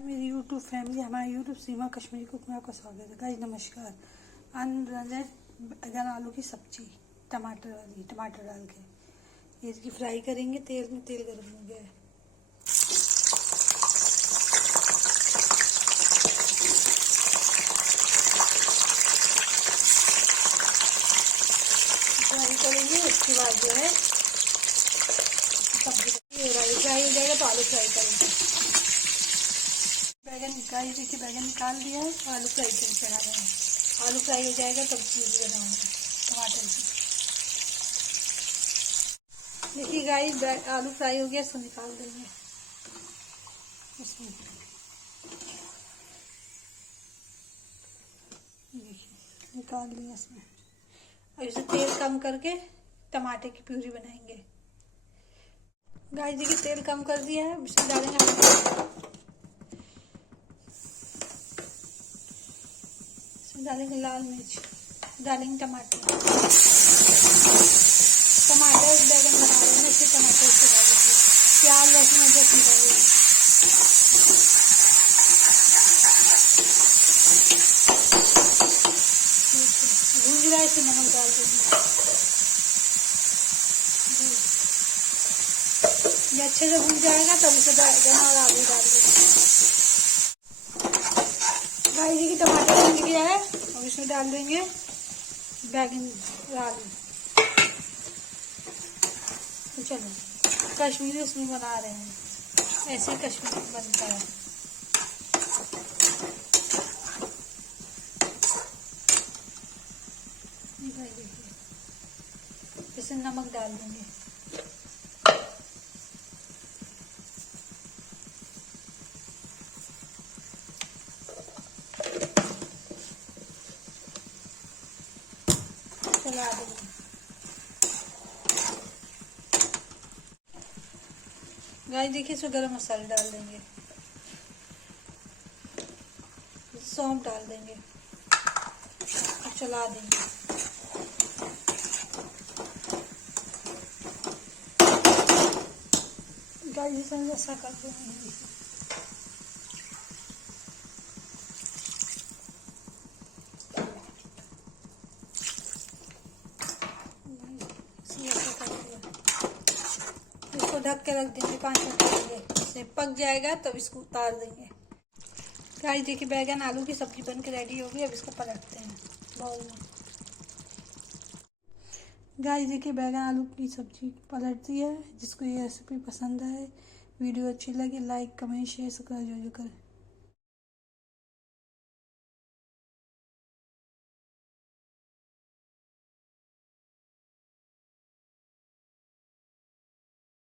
मेरी YouTube family, हमारे YouTube सीमा Kashmiri cook में आपका स्वागत है। गाइस नमस्कार। अनरंजित बैगन आलू की सब्जी टमाटर वाली, टमाटर डाल के ये इसकी फ्राई करेंगे तेल में। तेल गर्म हो गया है। फ्राई करेंगे, उसके बाद जो है सब्जी फ्राई हो जाएगा तो आलू फ्राई करेंगे। बैगन निकाल, देखिए बैगन निकाल दिया है, आलू फ्राई करके चढ़ा रहे हैं। आलू फ्राई हो जाएगा तब चीज़ बनाऊंगा टमाटर की। देखिए गाइस आलू फ्राई हो गया, इसको निकाल देंगे इसमें। देखिए निकाल लिया इसमें। अब इसे तेल कम करके टमाटर की प्यूरी बनाएंगे। गाइस देखिए तेल कम कर दिया है, इसमें डालेंगे लाल मिर्च, डालेंगे टमाटर बैगन बना रहे हैं, इससे टमाटर से डालेंगे। प्याज लहसुन अदरक डालेंगे। भून रहा है, इसे नमक डाल देंगे। ये अच्छे से भून जाएगा तब इसे बैगन और आलू डाल देंगे। गाइस देखिए टमाटर भून गया है, और इसमें डाल देंगे बैगन और आलू। तो चलो कश्मीरी उसमें बना रहे हैं, ऐसे कश्मीरी बनता है। देखिए इसे नमक डाल देंगे। चला देंगे। गाइस देखिए इसमें गरम मसाला डाल देंगे, सौंफ डाल देंगे और चला देंगे। गाइस ऐसा कर देंगे। इसको ढक के रख देंगे 5 मिनट के लिए। इससे पक जाएगा तब इसको उतार देंगे। गाइस देखिए बैगन आलू की सब्जी बन के रेडी हो गई। अब इसको पलटते हैं बाउल में। गाइस देखिए बैगन आलू की सब्जी पलट दी है। जिसको ये रेसिपी पसंद आए, वीडियो अच्छी लगे, लाइक कमेंट शेयर सब्सक्राइब जरूर करें।